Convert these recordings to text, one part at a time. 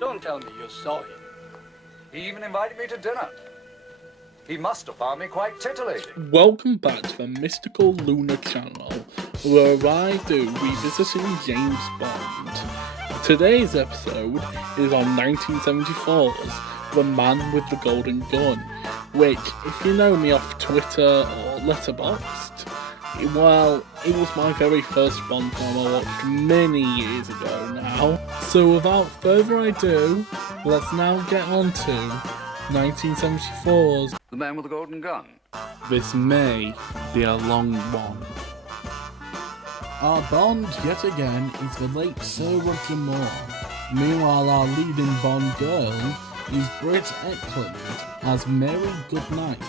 Don't tell me you saw him. He even invited me to dinner. He must have found me quite titillating. Welcome back to the Mystical Lunar channel, where I do revisiting James Bond. Today's episode is on 1974's The Man with the Golden Gun, which, if you know me off Twitter or Letterboxd, well, it was my very first Bond film I watched many years ago now. So without further ado, let's now get on to 1974's The Man with the Golden Gun. This May Be a Long One. Our Bond, yet again, is the late Sir Roger Moore. Meanwhile, our leading Bond girl is Britt Ekland as Mary Goodnight,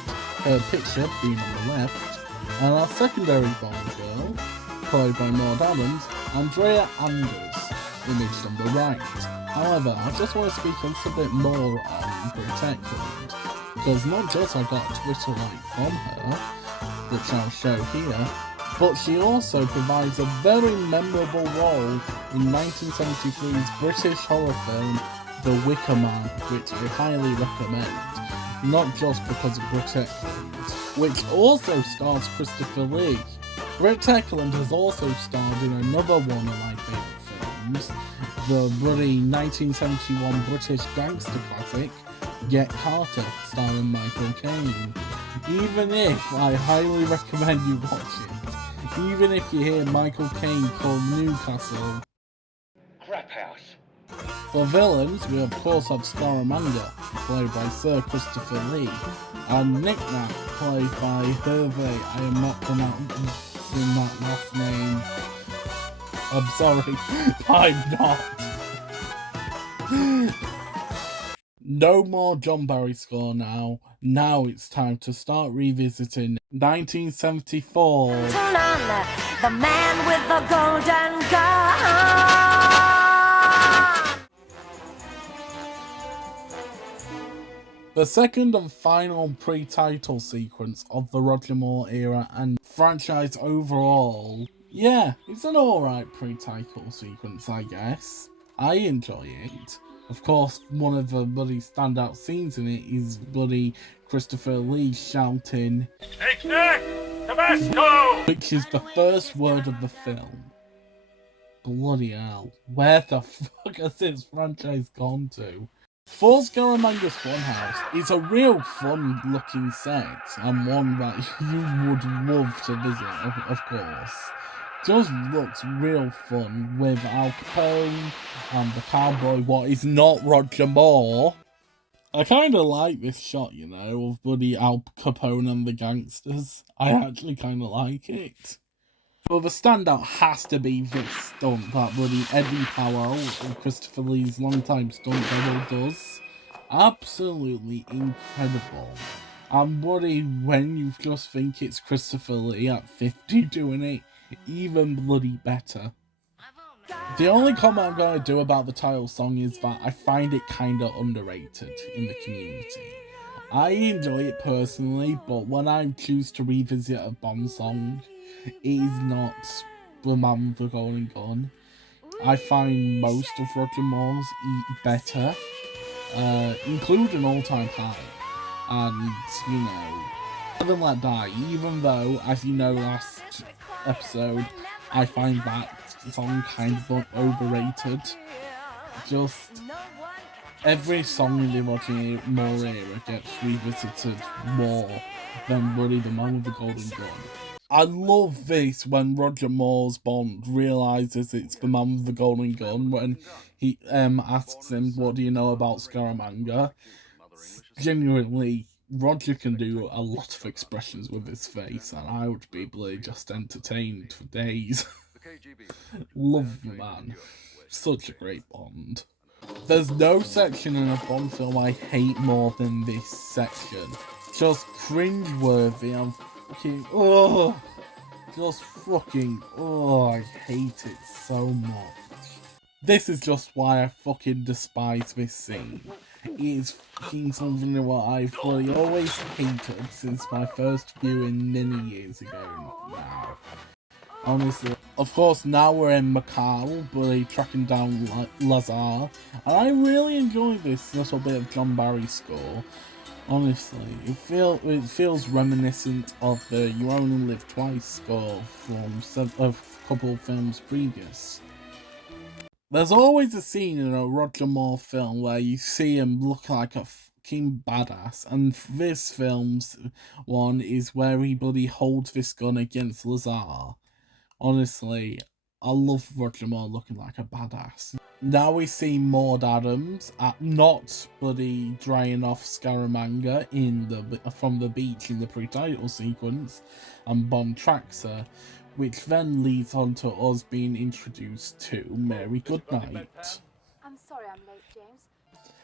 her picture being on the left, and our secondary Bond girl, played by Maud Adams, Andrea Anders, imaged on the right. However, I just want to speak a little bit more on Britt Ekland, because not just I got a Twitter like from her, which I'll show here, but she also provides a very memorable role in 1973's British horror film The Wicker Man, which I highly recommend, not just because of Britt Ekland, which also stars Christopher Lee. Britt Ekland has also starred in another one of my favourite films, the bloody 1971 British gangster classic, Get Carter, starring Michael Caine. Even if I highly recommend you watch it, even if you hear Michael Caine called Newcastle Crap house. For villains, we of course have Scaramanga, played by Sir Christopher Lee, and Knick-Knack, played by Hervé. I am not pronouncing that last name. I'm sorry, I'm not. No more John Barry score now. Now it's time to start revisiting 1974. Turn on the man with the golden gun. The second and final pre-title sequence of the Roger Moore era and franchise overall. Yeah, it's an alright pre-title sequence, I guess. I enjoy it. Of course, one of the bloody standout scenes in it is bloody Christopher Lee shouting, Knick-Knack! Tabasco! which is the first word of the film. Bloody hell. Where the fuck has this franchise gone to? For Scaramanga's Funhouse is a real fun looking set, and one that you would love to visit, of course. Just looks real fun with Al Capone and the cowboy, what is not Roger Moore. I kinda like this shot, you know, of bloody Al Capone and the gangsters. I actually kinda like it. But the standout has to be this stunt that bloody Eddie Powell, Christopher Lee's longtime stunt double, does. Absolutely incredible. And bloody when you just think it's Christopher Lee at 50 doing it, even bloody better. The only comment I'm going to do about the title song is that I find it kinda underrated in the community. I enjoy it personally, but when I choose to revisit a Bond song, it is not The Man with the Golden Gun. I find most of Roger Moore's better, including All Time High. And, you know, Live and Let Die, even though, as you know last episode, I find that song kind of overrated. Just every song in the Roger Moore era gets revisited more than really The Man with the Golden Gun. I love this when Roger Moore's Bond realises it's the Man with the Golden Gun when he asks him, what do you know about Scaramanga? Genuinely, Roger can do a lot of expressions with his face, and I would be just entertained for days. Love the man. Such a great Bond. There's no section in a Bond film I hate more than this section. Just cringeworthy and fucking, I hate it so much. This is just why I fucking despise this scene. It is fucking something that I've really always hated since my first viewing many years ago now. Honestly. Of course, now we're in Macau, but tracking down Lazar. And I really enjoy this little bit of John Barry's score. Honestly, it feels reminiscent of the You Only Live Twice score from a couple of films previous. There's always a scene in a Roger Moore film where you see him look like a fucking badass, and this film's one is where he bloody holds this gun against Lazar. Honestly, I love Roger Moore looking like a badass. Now we see Maud Adams not bloody drying off Scaramanga from the beach in the pre-title sequence, and Bond tracks her, which then leads on to us being introduced to Mary Goodnight. I'm sorry I'm late, James.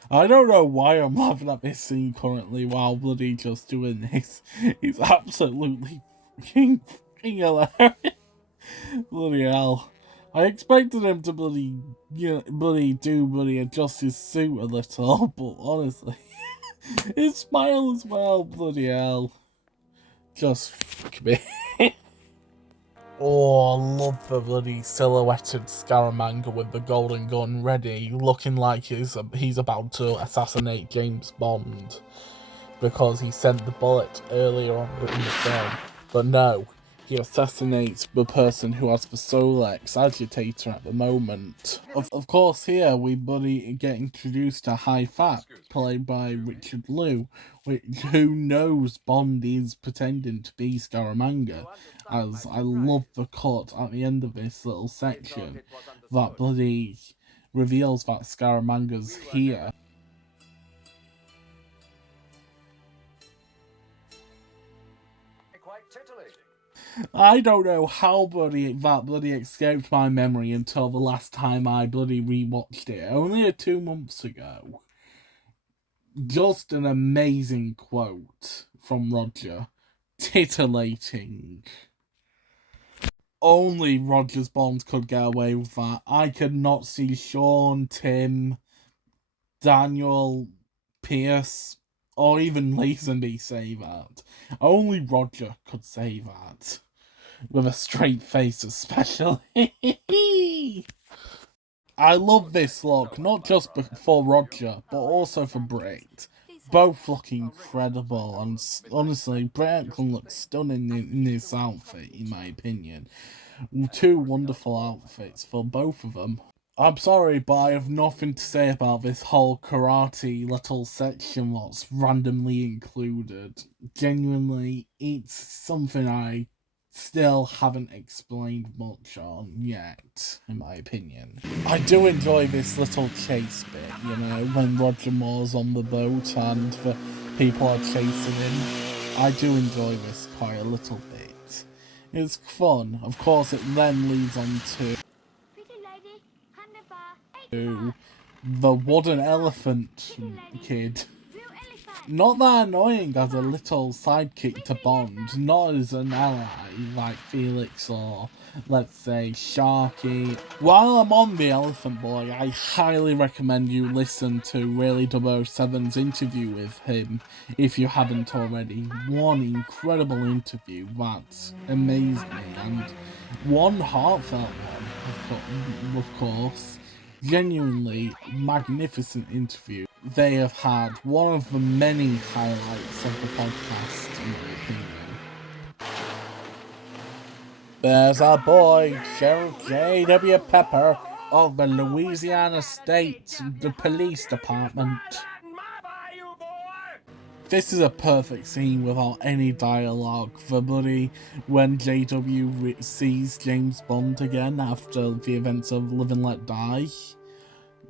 I don't know why I'm laughing at this scene currently while bloody just doing this. It's absolutely fucking hilarious. Bloody hell. I expected him to bloody adjust his suit a little, but honestly, his smile as well, bloody hell. Just fuck me. Oh, I love the bloody silhouetted Scaramanga with the golden gun ready, looking like he's about to assassinate James Bond, because he sent the bullet earlier on in the film. But no, he assassinates the person who has the Solex agitator at the moment. Of course, here we get introduced to High Fat, played by Richard Liu, who knows Bond is pretending to be Scaramanga, as I love the cut at the end of this little section that bloody reveals that Scaramanga's here. Quite titillating. I don't know how that bloody escaped my memory until the last time I bloody rewatched it, only 2 months ago. Just an amazing quote from Roger. Titillating. Only Roger's Bond could get away with that. I could not see Sean, Tim, Daniel, Pierce, or even Lazenby say that. Only Roger could say that. With a straight face especially. I love this look, not just for Roger, but also for Brit. Both look incredible, and honestly, Brit can look stunning in this outfit, in my opinion. 2 wonderful outfits for both of them. I'm sorry, but I have nothing to say about this whole karate little section that's randomly included. Genuinely, it's something I still haven't explained much on yet, in my opinion. I do enjoy this little chase bit, when Roger Moore's on the boat and the people are chasing him. I do enjoy this quite a little bit. It's fun. Of course, it then leads on to the wooden elephant kid. Not that annoying as a little sidekick to Bond, not as an ally like Felix or, let's say, Sharky. While I'm on the Elephant Boy, I highly recommend you listen to Really 007's interview with him, if you haven't already. One incredible interview that amazed me, and one heartfelt one, of course. Genuinely magnificent interview. They have had one of the many highlights of the podcast, in my opinion. There's our boy, Sheriff J.W. Pepper of the Louisiana State Police Department. This is a perfect scene without any dialogue for buddy when JW sees James Bond again after the events of Live and Let Die.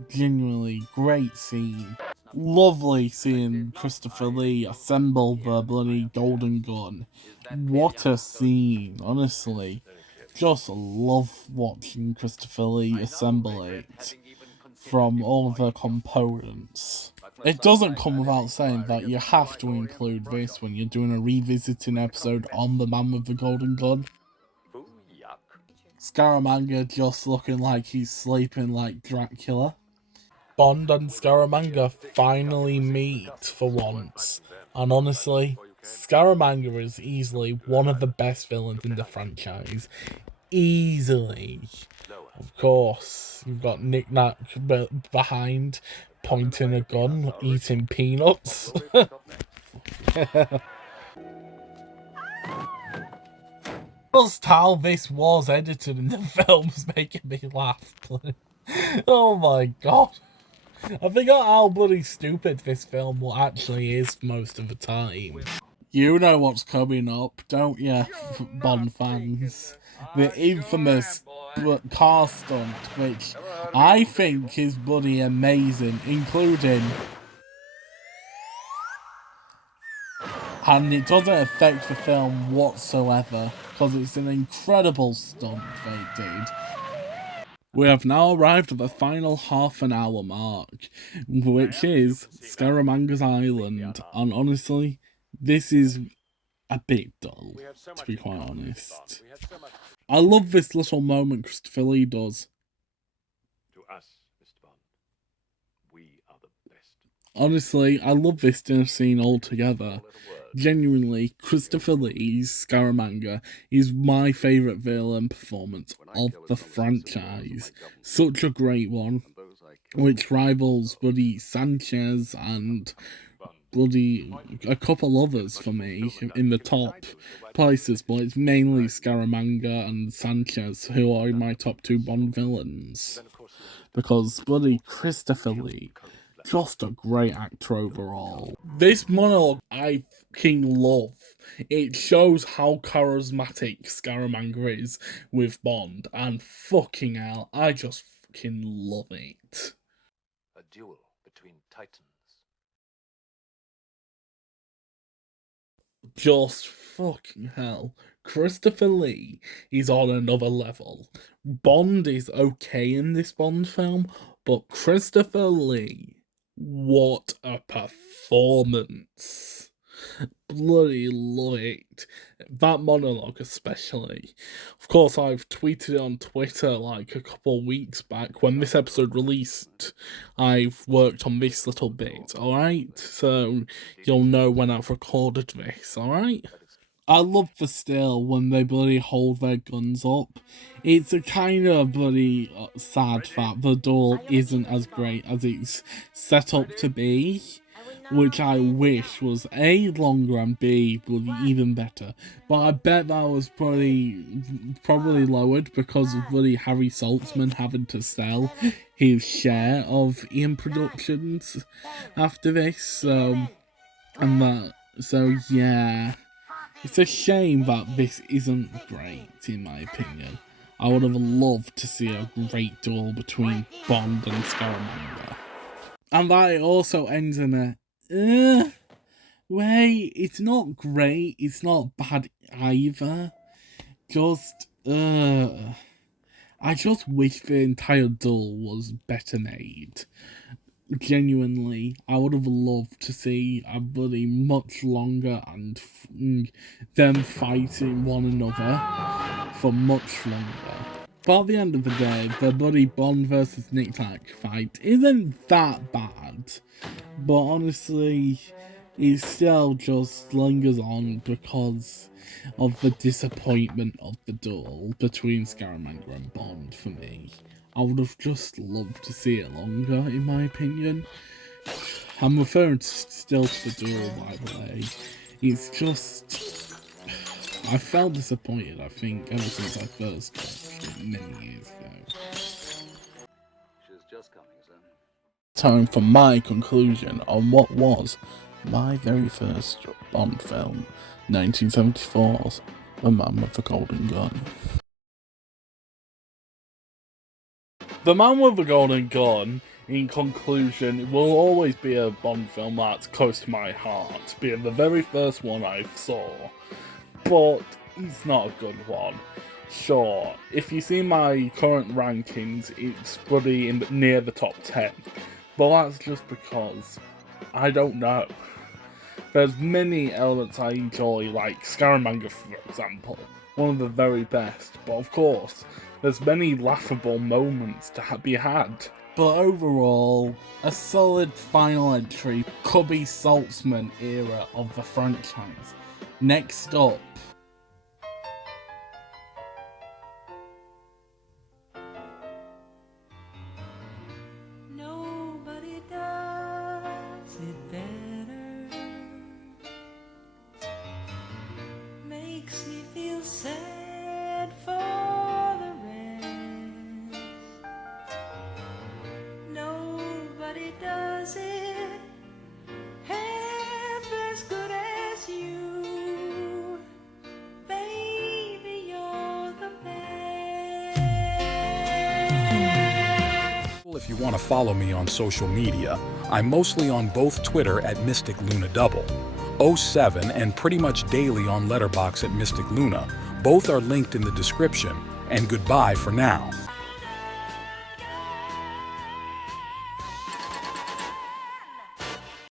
Genuinely great scene. Lovely seeing Christopher Lee assemble the bloody golden gun. What a scene, honestly. Just love watching Christopher Lee assemble it from all the components. It doesn't come without saying that you have to include this when you're doing a revisiting episode on the man with the golden gun. Scaramanga just looking like he's sleeping like Dracula. Bond and Scaramanga finally meet for once, and honestly, Scaramanga is easily one of the best villains in the franchise. easily. Of course, you've got Nick Nack behind, pointing a gun, eating peanuts. Just how this was edited in the film's making me laugh. Oh my god. I forgot how bloody stupid this film actually is most of the time. You know what's coming up, don't you, Bond fans? The infamous car stunt, which I think is bloody amazing, including... And it doesn't affect the film whatsoever, because it's an incredible stunt they did. We have now arrived at the final half an hour mark, which is Scaramanga's Island, and honestly, this is a bit dull, to be quite honest. I love this little moment Christopher Lee does. To us, Mr. Bond, we are the best. Honestly, I love this dinner scene altogether. Genuinely, Christopher Lee's Scaramanga is my favourite villain performance of the franchise. Such a great one, which rivals bloody Sanchez and bloody a couple others for me in the top places, but it's mainly Scaramanga and Sanchez who are my top two Bond villains. Because bloody Christopher Lee, just a great actor overall. This monologue I fucking love. It shows how charismatic Scaramanga is with Bond, and fucking hell, I just fucking love it. A duel between titans. Just fucking hell. Christopher Lee is on another level. Bond is okay in this Bond film, but Christopher Lee, what a performance. Bloody love it. That monologue especially. Of course, I've tweeted it on Twitter like a couple of weeks back when this episode released. I've worked on this little bit, alright? So you'll know when I've recorded this, alright? I love the still when they bloody hold their guns up. It's a kind of bloody sad that the duel isn't as great as it's set up to be, which I wish was A, longer, and B, bloody even better. But I bet that was probably lowered because of bloody Harry Saltzman having to sell his share of Ian Productions after this, so yeah. It's a shame that this isn't great, in my opinion. I would have loved to see a great duel between Bond and Scaramanga. And that it also ends in a, way. It's not great, it's not bad either. Just, I just wish the entire duel was better made. Genuinely, I would have loved to see a bloody much longer and them fighting one another for much longer. But at the end of the day, the bloody Bond versus Nick Nack fight isn't that bad. But honestly, it still just lingers on because of the disappointment of the duel between Scaramanga and Bond for me. I would have just loved to see it longer, in my opinion. I'm referring still to the duel, by the way. It's just... I felt disappointed, I think, ever since I first watched it many years ago. She's just coming, sir. Time for my conclusion on what was my very first Bond film, 1974's The Man with the Golden Gun. The Man with the Golden Gun, in conclusion, will always be a Bond film that's close to my heart, being the very first one I saw. But it's not a good one. Sure, if you see my current rankings, it's probably near the top 10. But that's just because I don't know. There's many elements I enjoy, like Scaramanga, for example, one of the very best. But of course, there's many laughable moments to be had. But overall, a solid final entry, Cubby Saltzman era of the franchise. Next up, want to follow me on social media. I'm mostly on both Twitter at Mystic Luna Double, '07 and pretty much daily on Letterboxd at Mystic Luna. Both are linked in the description, and goodbye for now.